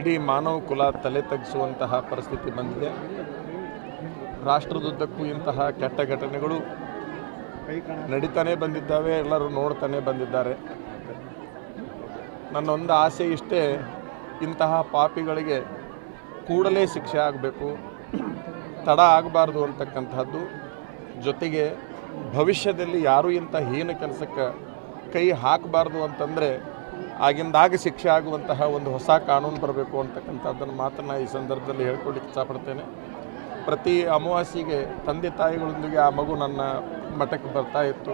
ಇಡೀ ಮಾನವ ಕುಲ ತಲೆ ತಗ್ಗಿಸುವಂತಹ ಪರಿಸ್ಥಿತಿ ಬಂದಿದೆ. ರಾಷ್ಟ್ರದುದ್ದಕ್ಕೂ ಇಂತಹ ಕೆಟ್ಟ ಘಟನೆಗಳು ನಡೀತಾನೆ ಬಂದಿದ್ದಾವೆ, ಎಲ್ಲರೂ ನೋಡ್ತಾನೆ ಬಂದಿದ್ದಾರೆ. ನನ್ನೊಂದು ಆಸೆ ಇಷ್ಟೇ, ಇಂತಹ ಪಾಪಿಗಳಿಗೆ ಕೂಡಲೇ ಶಿಕ್ಷೆ ಆಗಬೇಕು, ತಡ ಆಗಬಾರ್ದು ಅಂತಕ್ಕಂಥದ್ದು. ಜೊತೆಗೆ ಭವಿಷ್ಯದಲ್ಲಿ ಯಾರೂ ಇಂಥ ಹೀನ ಕೆಲಸಕ್ಕೆ ಕೈ ಹಾಕಬಾರ್ದು ಅಂತಂದರೆ ಆಗಿಂದಾಗ ಶಿಕ್ಷೆ ಆಗುವಂತಹ ಒಂದು ಹೊಸ ಕಾನೂನು ಬರಬೇಕು ಅಂತಕ್ಕಂಥದ್ದನ್ನು ಮಾತನ್ನು ಈ ಸಂದರ್ಭದಲ್ಲಿ ಹೇಳ್ಕೊಳ್ಳಿಕ್ಕೆ ಇಷ್ಟಪಡ್ತೇನೆ. ಪ್ರತಿ ಅಮಾವಾಸ್ಯೆಗೆ ತಂದೆ ತಾಯಿಗಳೊಂದಿಗೆ ಆ ಮಗು ನನ್ನ ಮಠಕ್ಕೆ ಬರ್ತಾ ಇತ್ತು.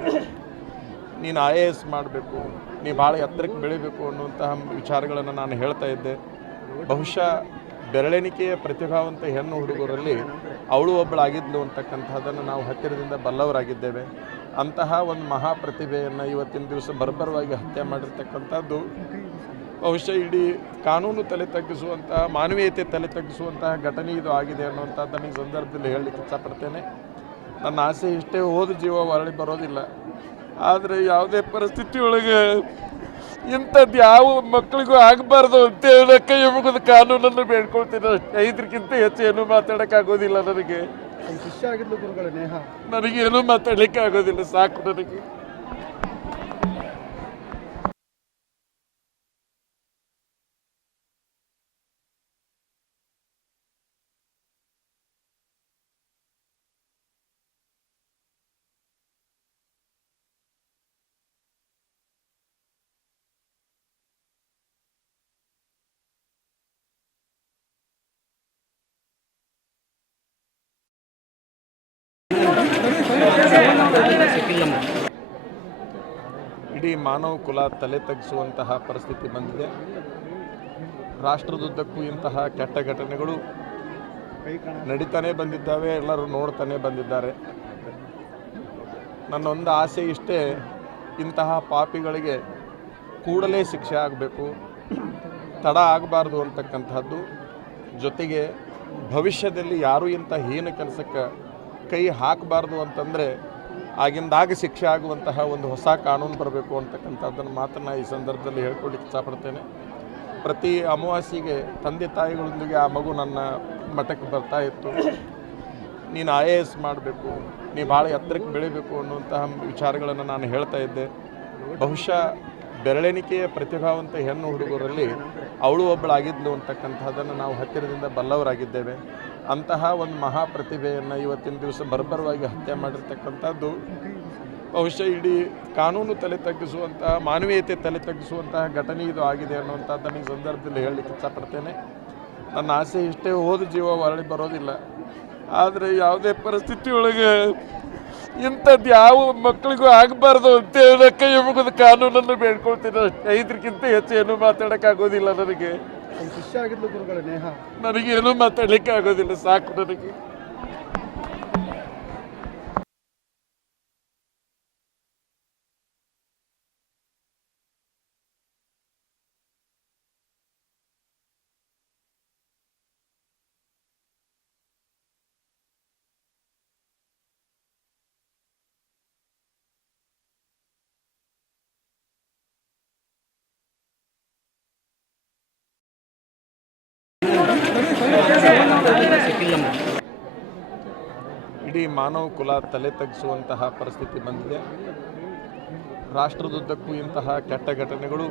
ನೀನು IAS ಮಾಡಬೇಕು, ನೀ ಭಾಳ ಎತ್ತರಕ್ಕೆ ಬೆಳಿಬೇಕು ಅನ್ನುವಂತಹ ವಿಚಾರಗಳನ್ನು ನಾನು ಹೇಳ್ತಾ ಇದ್ದೆ. ಬಹುಶಃ ಬೆರಳೆಣಿಕೆಯ ಪ್ರತಿಭಾವಂತ ಹೆಣ್ಣು ಹುಡುಗರಲ್ಲಿ ಅವಳು ಒಬ್ಬಳಾಗಿದ್ಲು ಅಂತಕ್ಕಂಥದ್ದನ್ನು ನಾವು ಹತ್ತಿರದಿಂದ ಬಲ್ಲವರಾಗಿದ್ದೇವೆ. ಅಂತಹ ಒಂದು ಮಹಾಪ್ರತಿಭೆಯನ್ನು ಇವತ್ತಿನ ದಿವಸ ಬರ್ಬರವಾಗಿ ಹತ್ಯೆ ಮಾಡಿರ್ತಕ್ಕಂಥದ್ದು ಬಹುಶಃ ಇಡೀ ಕಾನೂನು ತಲೆ ತಗ್ಗಿಸುವಂತಹ, ಮಾನವೀಯತೆ ತಲೆ ತಗ್ಗಿಸುವಂತಹ ಘಟನೆ ಇದು ಆಗಿದೆ ಅನ್ನುವಂಥದ್ದನ್ನು ಈ ಸಂದರ್ಭದಲ್ಲಿ ಹೇಳಲಿಕ್ಕೆ ಇಷ್ಟಪಡ್ತೇನೆ. ನನ್ನ ಆಸೆ ಇಷ್ಟೇ, ಹೋದ ಜೀವ ಹೊರಳಿ ಬರೋದಿಲ್ಲ. ಆದರೆ ಯಾವುದೇ ಪರಿಸ್ಥಿತಿಯೊಳಗೆ ಇಂಥದ್ದು ಯಾವ ಮಕ್ಕಳಿಗೂ ಆಗಬಾರ್ದು ಅಂತ ಹೇಳೋಕ್ಕೆ ಮುಗಿದ ಕಾನೂನನ್ನು ಬೇಡ್ಕೊಳ್ತೀನಿ. 5ಕ್ಕಿಂತ ಹೆಚ್ಚು ಏನೂ ಮಾತಾಡೋಕ್ಕಾಗೋದಿಲ್ಲ. ನನಗೆ ಶಿಷ್ಯ ಆಗಿದ್ದು ಗುರುಗಳ ನೇಹ, ನನಗೇನೂ ಮಾತಾಡಲಿಕ್ಕೆ ಆಗೋದಿಲ್ಲ, ಸಾಕು ನನಗೆ. ಇಡೀ ಮಾನವ ಕುಲ ತಲೆ ತಗ್ಗಿಸುವಂತಹ ಪರಿಸ್ಥಿತಿ ಬಂದಿದೆ. ರಾಷ್ಟ್ರದುದ್ದಕ್ಕೂ ಇಂತಹ ಕೆಟ್ಟ ಘಟನೆಗಳು ನಡೀತಾನೆ ಬಂದಿದ್ದಾವೆ, ಎಲ್ಲರೂ ನೋಡ್ತಾನೆ ಬಂದಿದ್ದಾರೆ. ನನ್ನೊಂದು ಆಸೆ ಇಷ್ಟೇ, ಇಂತಹ ಪಾಪಿಗಳಿಗೆ ಕೂಡಲೇ ಶಿಕ್ಷೆ ಆಗಬೇಕು, ತಡ ಆಗಬಾರ್ದು ಅಂತಕ್ಕಂಥದ್ದು. ಜೊತೆಗೆ ಭವಿಷ್ಯದಲ್ಲಿ ಯಾರೂ ಇಂಥ ಹೀನ ಕೆಲಸಕ್ಕೆ ಕೈ ಹಾಕಬಾರ್ದು ಅಂತಂದರೆ ಆಗಿಂದಾಗ ಶಿಕ್ಷೆ ಆಗುವಂತಹ ಒಂದು ಹೊಸ ಕಾನೂನು ಬರಬೇಕು ಅಂತಕ್ಕಂಥದ್ದನ್ನು ಮಾತನ್ನು ಈ ಸಂದರ್ಭದಲ್ಲಿ ಹೇಳ್ಕೊಳ್ಳಿಕ್ಕೆ ಇಷ್ಟಪಡ್ತೇನೆ. ಪ್ರತಿ ಅಮಾವಾಸ್ಯೆಗೆ ತಂದೆ ತಾಯಿಗಳೊಂದಿಗೆ ಆ ಮಗು ನನ್ನ ಮಠಕ್ಕೆ ಬರ್ತಾ ಇತ್ತು. ನೀನು IAS ಮಾಡಬೇಕು, ನೀ ಭಾಳ ಎತ್ತರಕ್ಕೆ ಬೆಳಿಬೇಕು ಅನ್ನುವಂತಹ ವಿಚಾರಗಳನ್ನು ನಾನು ಹೇಳ್ತಾ ಇದ್ದೆ. ಬಹುಶಃ ಬೆರಳೆಣಿಕೆಯ ಪ್ರತಿಭಾವಂತ ಹೆಣ್ಣು ಹುಡುಗರಲ್ಲಿ ಅವಳು ಒಬ್ಬಳಾಗಿದ್ಲು ಅಂತಕ್ಕಂಥದ್ದನ್ನು ನಾವು ಹತ್ತಿರದಿಂದ ಬಲ್ಲವರಾಗಿದ್ದೇವೆ. ಅಂತಹ ಒಂದು ಮಹಾಪ್ರತಿಭೆಯನ್ನು ಇವತ್ತಿನ ದಿವಸ ಬರ್ಬರವಾಗಿ ಹತ್ಯೆ ಮಾಡಿರ್ತಕ್ಕಂಥದ್ದು ಬಹುಶಃ ಇಡೀ ಕಾನೂನು ತಲೆ ತಗ್ಗಿಸುವಂತಹ, ಮಾನವೀಯತೆ ತಲೆ ತಗ್ಗಿಸುವಂತಹ ಘಟನೆ ಇದು ಆಗಿದೆ ಅನ್ನುವಂಥದ್ದನ್ನು ಈ ಸಂದರ್ಭದಲ್ಲಿ ಹೇಳಲಿಕ್ಕೆ ಇಷ್ಟಪಡ್ತೇನೆ. ನನ್ನ ಆಸೆ ಇಷ್ಟೇ, ಹೋದ ಜೀವ ಹೊರಳಿ ಬರೋದಿಲ್ಲ. ಆದರೆ ಯಾವುದೇ ಪರಿಸ್ಥಿತಿಯೊಳಗೆ ಇಂಥದ್ದು ಯಾವ ಮಕ್ಕಳಿಗೂ ಆಗಬಾರ್ದು ಅಂತ ಹೇಳೋಕ್ಕೆ ಮುಗಿದ ಕಾನೂನನ್ನು ಬೇಡ್ಕೊಳ್ತೀನಿ. 5ಕ್ಕಿಂತ ಹೆಚ್ಚು ಏನೂ ಮಾತಾಡೋಕ್ಕಾಗೋದಿಲ್ಲ ನನಗೆ. ಶಿಷ್ಯ ಆಗಿದ್ದು ಗುರುಗಳ ನೇಹ, ನನಗೇನೂ ಮಾತಾಡಲಿಕ್ಕೆ ಆಗೋದಿಲ್ಲ, ಸಾಕು ನನಗೆ. ಇಡೀ ಮಾನವ ಕುಲ ತಲೆ ತಗ್ಗಿಸುವಂತಹ ಪರಿಸ್ಥಿತಿ ಬಂದಿದೆ. ರಾಷ್ಟ್ರದುದ್ದಕ್ಕೂ ಇಂತಹ ಕೆಟ್ಟ ಘಟನೆಗಳು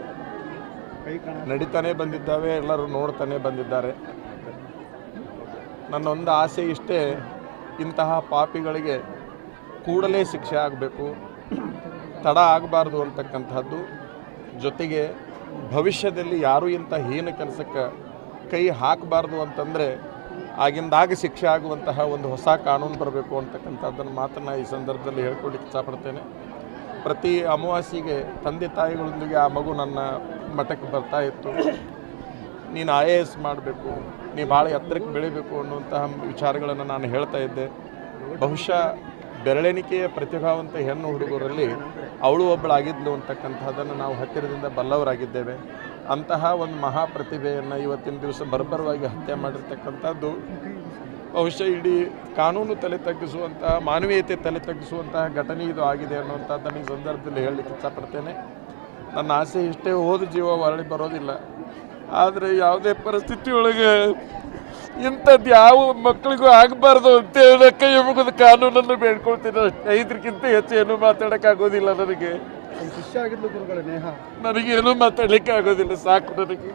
ನಡೀತಾನೆ ಬಂದಿದ್ದಾವೆ, ಎಲ್ಲರೂ ನೋಡ್ತಾನೆ ಬಂದಿದ್ದಾರೆ. ನನ್ನೊಂದು ಆಸೆ ಇಷ್ಟೇ, ಇಂತಹ ಪಾಪಿಗಳಿಗೆ ಕೂಡಲೇ ಶಿಕ್ಷೆ ಆಗಬೇಕು, ತಡ ಆಗಬಾರ್ದು ಅಂತಕ್ಕಂಥದ್ದು. ಜೊತೆಗೆ ಭವಿಷ್ಯದಲ್ಲಿ ಯಾರೂ ಇಂಥ ಹೀನ ಕೆಲಸಕ್ಕೆ ಕೈ ಹಾಕಬಾರ್ದು ಅಂತಂದರೆ ಆಗಿಂದಾಗ ಶಿಕ್ಷೆ ಆಗುವಂತಹ ಒಂದು ಹೊಸ ಕಾನೂನು ಬರಬೇಕು ಅಂತಕ್ಕಂಥದ್ದನ್ನು ಮಾತನ್ನು ಈ ಸಂದರ್ಭದಲ್ಲಿ ಹೇಳ್ಕೊಳ್ಳಿಕ್ಕೆ ಇಷ್ಟಪಡ್ತೇನೆ. ಪ್ರತಿ ಅಮಾವಾಸ್ಯೆಗೆ ತಂದೆ ತಾಯಿಗಳೊಂದಿಗೆ ಆ ಮಗು ನನ್ನ ಮಠಕ್ಕೆ ಬರ್ತಾ ಇತ್ತು. ನೀನು IAS ಮಾಡಬೇಕು, ನೀ ಭಾಳ ಎತ್ತರಕ್ಕೆ ಬೆಳಿಬೇಕು ಅನ್ನುವಂತಹ ವಿಚಾರಗಳನ್ನು ನಾನು ಹೇಳ್ತಾ ಇದ್ದೆ. ಬಹುಶಃ ಬೆರಳೆಣಿಕೆಯ ಪ್ರತಿಭಾವಂತ ಹೆಣ್ಣು ಹುಡುಗರಲ್ಲಿ ಅವಳು ಒಬ್ಬಳಾಗಿದ್ಲು ಅಂತಕ್ಕಂಥದ್ದನ್ನು ನಾವು ಹತ್ತಿರದಿಂದ ಬಲ್ಲವರಾಗಿದ್ದೇವೆ. ಅಂತಹ ಒಂದು ಮಹಾಪ್ರತಿಭೆಯನ್ನು ಇವತ್ತಿನ ದಿವಸ ಬರ್ಬರವಾಗಿ ಹತ್ಯೆ ಮಾಡಿರ್ತಕ್ಕಂಥದ್ದು ಬಹುಶಃ ಇಡೀ ಕಾನೂನು ತಲೆ ತಗ್ಗಿಸುವಂತಹ, ಮಾನವೀಯತೆ ತಲೆ ತಗ್ಗಿಸುವಂತಹ ಘಟನೆ ಇದು ಆಗಿದೆ ಅನ್ನುವಂಥದ್ದನ್ನು ಈ ಸಂದರ್ಭದಲ್ಲಿ ಹೇಳಲಿಕ್ಕೆ ಇಷ್ಟಪಡ್ತೇನೆ. ನನ್ನ ಆಸೆ ಇಷ್ಟೇ, ಹೋದ ಜೀವ ಹೊರಳಿ ಬರೋದಿಲ್ಲ. ಆದರೆ ಯಾವುದೇ ಪರಿಸ್ಥಿತಿಯೊಳಗೆ ಇಂಥದ್ದು ಯಾವ ಮಕ್ಕಳಿಗೂ ಆಗಬಾರ್ದು ಅಂತ ಹೇಳೋ ಕೈ ಮುಗಿದ ಕಾನೂನನ್ನು ಬೇಡ್ಕೊಳ್ತೀನಿ ಅಷ್ಟೇ. ಇದಕ್ಕಿಂತ ಹೆಚ್ಚು ಏನೂ ಮಾತಾಡೋಕ್ಕಾಗೋದಿಲ್ಲ ನನಗೆ. ನಿಮ್ಮ ಶಿಷ್ಯ ಆಗಿದ್ಲು ಗುರುಗಳೇ ನೇಹಾ. ನನಗೇನೂ ಮಾತಾಡಲಿಕ್ಕೆ ಆಗೋದಿಲ್ಲ, ಸಾಕು ನನಗೆ.